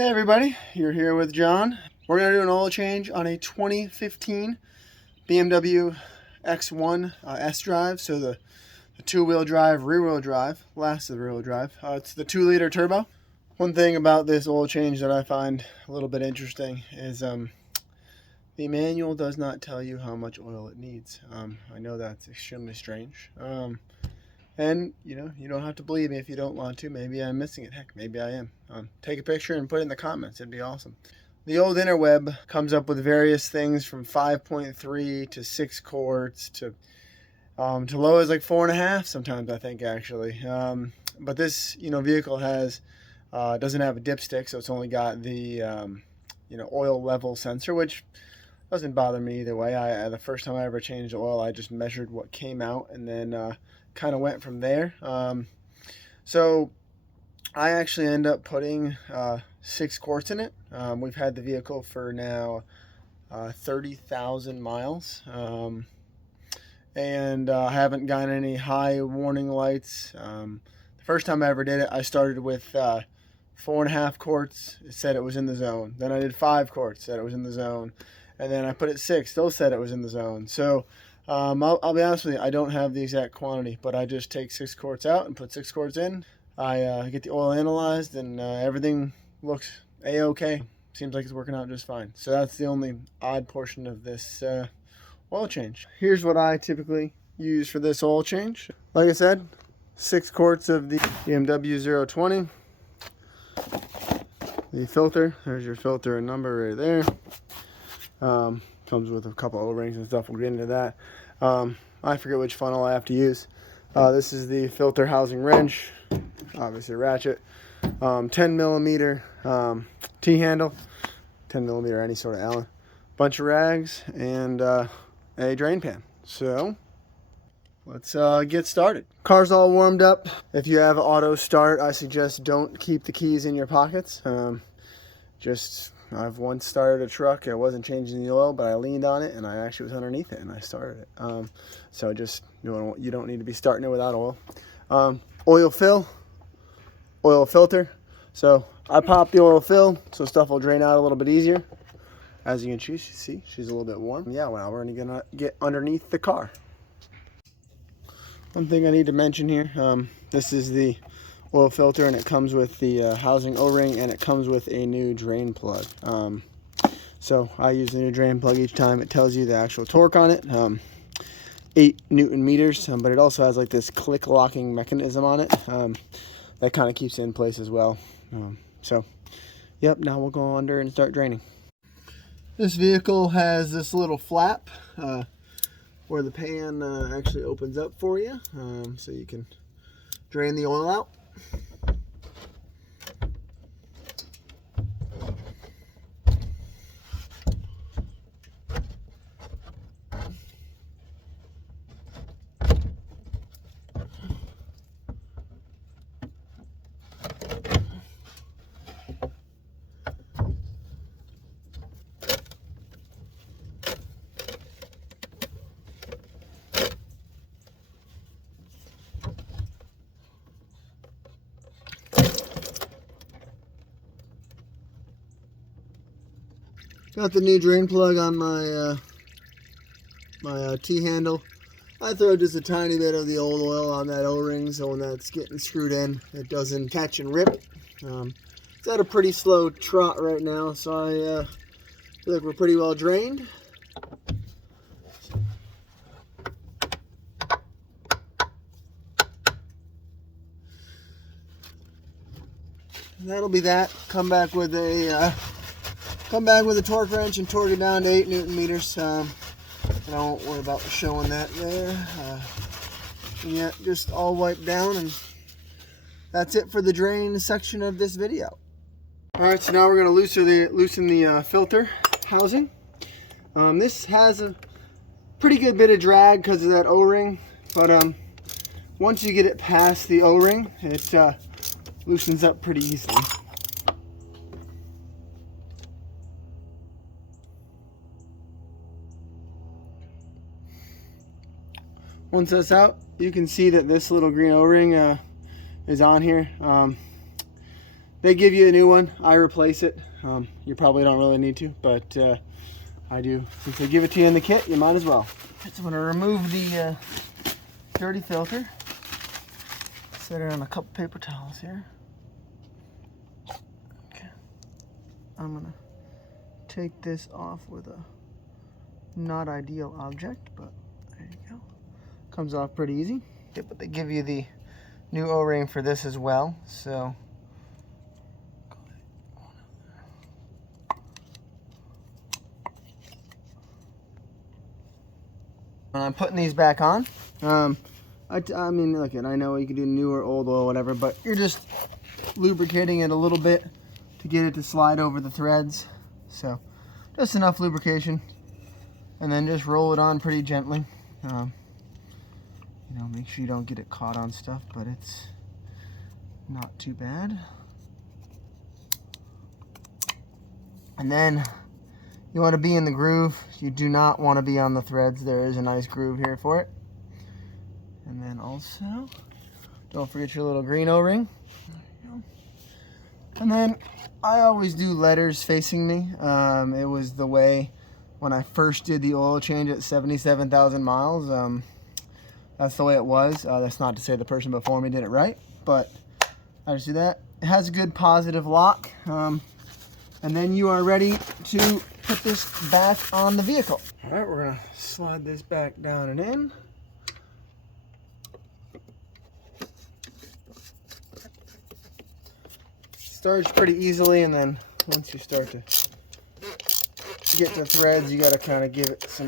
Hey everybody, you're here with John. We're going to do an oil change on a 2015 BMW X1 sDrive, so the two-wheel drive, rear-wheel drive, last of the rear-wheel drive. It's the 2-liter turbo. One thing about this oil change that I find a little bit interesting is the manual does not tell you how much oil it needs. I know that's extremely strange. And, you know, you don't have to believe me if you don't want to. Maybe I'm missing it. Heck, maybe I am. Take a picture and put it in the comments. It'd be awesome. The old interweb comes up with various things from 5.3 to 6 quarts to low as like 4.5 sometimes, I think, actually. But this, vehicle has doesn't have a dipstick, so it's only got the, oil level sensor, which doesn't bother me either way. The first time I ever changed oil, I just measured what came out and then kind of went from there. So I actually end up putting 6 quarts in it. We've had the vehicle for now 30,000 miles, and I haven't gotten any high warning lights. The first time I ever did it, I started with 4.5 quarts. It said it was in the zone. Then I did 5 quarts, said it was in the zone, and then I put it 6, still said it was in the zone. So I'll be honest with you, I don't have the exact quantity, but I just take 6 quarts out and put 6 quarts in. I get the oil analyzed, and everything looks a-okay. Seems like it's working out just fine. So that's the only odd portion of this oil change. Here's what I typically use for this oil change. Like I said, 6 quarts of the BMW 020. The filter, there's your filter and number right there. Comes with a couple O-rings and stuff. We'll get into that. I forget which funnel I have to use. This is the filter housing wrench, obviously ratchet, 10 millimeter T-handle, 10 millimeter any sort of Allen, bunch of rags, and a drain pan. So let's get started. Car's all warmed up. If you have auto start, I suggest don't keep the keys in your pockets. I've once started a truck. I wasn't changing the oil, but I leaned on it and I actually was underneath it and I started it. So just you don't need to be starting it without oil. Oil fill, oil filter. So I pop the oil fill so stuff will drain out a little bit easier. As you can see, she's a little bit warm. Yeah, well, we're gonna get underneath the car. One thing I need to mention here, this is the oil filter, and it comes with the housing O-ring, and it comes with a new drain plug. So I use the new drain plug each time. It tells you the actual torque on it, 8 Newton meters, but it also has like this click locking mechanism on it that kind of keeps it in place as well. So yep, now we'll go under and start draining. This vehicle has this little flap where the pan actually opens up for you, so you can drain the oil out. Got the new drain plug on my T-handle. I throw just a tiny bit of the old oil on that O-ring, so when that's getting screwed in, it doesn't catch and rip. It's at a pretty slow trot right now, so I feel like we're pretty well drained. That'll be that. Come back with a torque wrench and torque it down to 8 Newton meters. And I won't worry about showing that there. And yeah, just all wiped down, and that's it for the drain section of this video. All right, so now we're going to loosen the filter housing. This has a pretty good bit of drag because of that O-ring, but once you get it past the O-ring, it loosens up pretty easily. Once that's out, you can see that this little green O-ring is on here. They give you a new one. I replace it. You probably don't really need to, but I do. Since they give it to you in the kit, you might as well. So I'm going to remove the dirty filter. Set it on a couple paper towels here. Okay. I'm going to take this off with a not ideal object, but there you go. Comes off pretty easy. Yeah, but they give you the new O-ring for this as well, so when I'm putting these back on, I mean, look, I know you can do new or old oil, whatever, but you're just lubricating it a little bit to get it to slide over the threads. So just enough lubrication, and then just roll it on pretty gently. You know, make sure you don't get it caught on stuff, but it's not too bad. And then you want to be in the groove. You do not want to be on the threads. There is a nice groove here for it. And then also, don't forget your little green O-ring. There you go. And then I always do letters facing me. It was the way when I first did the oil change at 77,000 miles. That's the way it was. That's not to say the person before me did it right, but I just do that. It has a good positive lock. And then you are ready to put this back on the vehicle. All right, we're gonna slide this back down and in. Starts pretty easily, and then once you start to get the threads, you gotta kind of give it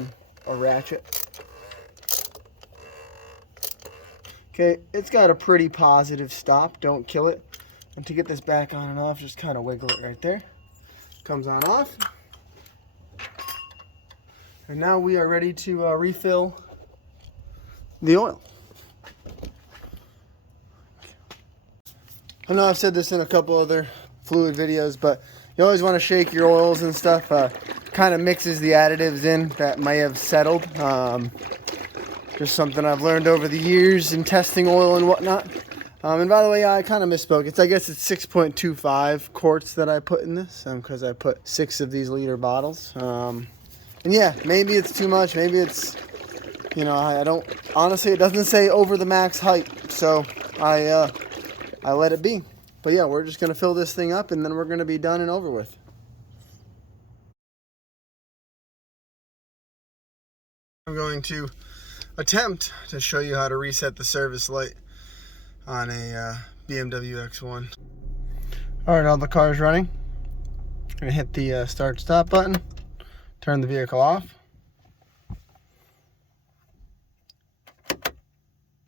a ratchet. Okay, it's got a pretty positive stop. Don't kill it. And to get this back on and off, just kind of wiggle it right there. Comes on off. And now we are ready to refill the oil. I know I've said this in a couple other fluid videos, but you always want to shake your oils and stuff. Kind of mixes the additives in that may have settled. Just something I've learned over the years in testing oil and whatnot. And by the way, I kind of misspoke. I guess it's 6.25 quarts that I put in this, because I put 6 of these liter bottles. And yeah, maybe it's too much. Maybe it's, you know, I don't, honestly, it doesn't say over the max height. So I let it be. But yeah, we're just going to fill this thing up, and then we're going to be done and over with. I'm going to attempt to show you how to reset the service light on a BMW X1. Alright, all the car's running. I'm going to hit the start stop button, turn the vehicle off,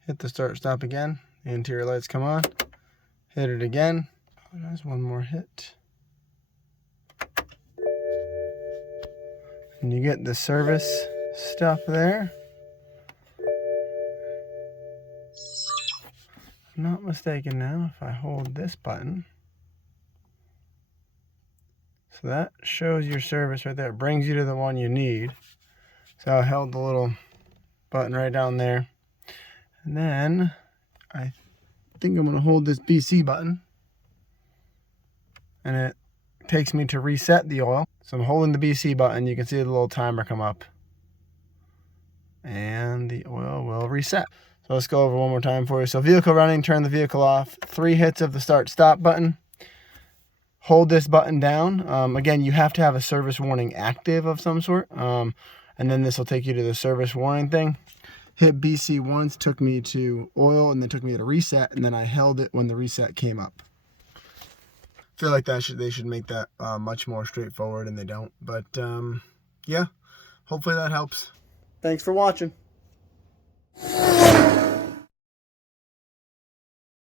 hit the start stop again, the interior lights come on, hit it again. Oh, there's one more hit. And you get the service stuff there. If I'm not mistaken now, if I hold this button, so that shows your service right there. It brings you to the one you need. So I held the little button right down there. And then I think I'm going to hold this BC button. And it takes me to reset the oil. So I'm holding the BC button. You can see the little timer come up. And the oil will reset. So let's go over one more time for you. So vehicle running, turn the vehicle off. 3 hits of the start stop button. Hold this button down. Again, you have to have a service warning active of some sort. And then this will take you to the service warning thing. Hit BC once, took me to oil, and then took me to reset, and then I held it when the reset came up. I feel like they should make that much more straightforward, and they don't. But yeah, hopefully that helps. Thanks for watching.